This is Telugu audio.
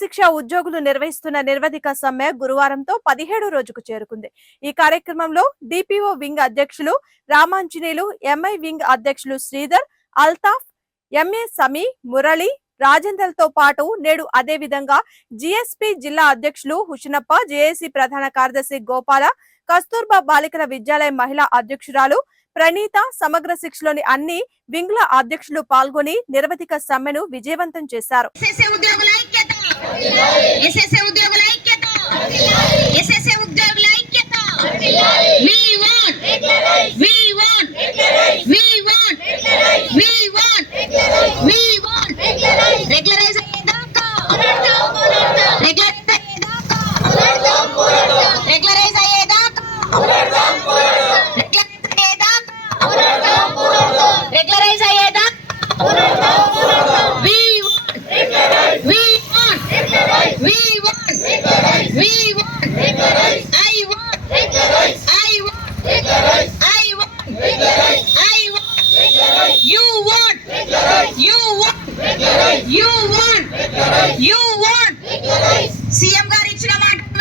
శిక్ష ఉద్యోగులు నిర్వహిస్తున్న నిర్వధిక సమ్మె గురువారంతో 17వ రోజుకు చేరుకుంది. ఈ కార్యక్రమంలో డిపిఓ వింగ్ అధ్యక్షులు రామాంజనేయులు, ఎంఐ వింగ్ అధ్యక్షులు శ్రీధర్, అల్తాఫ్, ఎంఏ సమీ, మురళి, రాజేందర్తో పాటు నేడు అదే విధంగా జిఎస్పి జిల్లా అధ్యక్షులు హుషనప్ప, జేఏసీ ప్రధాన కార్యదర్శి గోపాల, కస్తూర్బా బాలికల విద్యాలయం మహిళా అధ్యక్షురాలు ప్రణీత, సమగ్ర శిక్షలోని అన్ని వింగ్ల అధ్యక్షులు పాల్గొని నిర్వధిక సమ్మెను విజయవంతం చేశారు. సీఎం గారు ఇచ్చిన మాట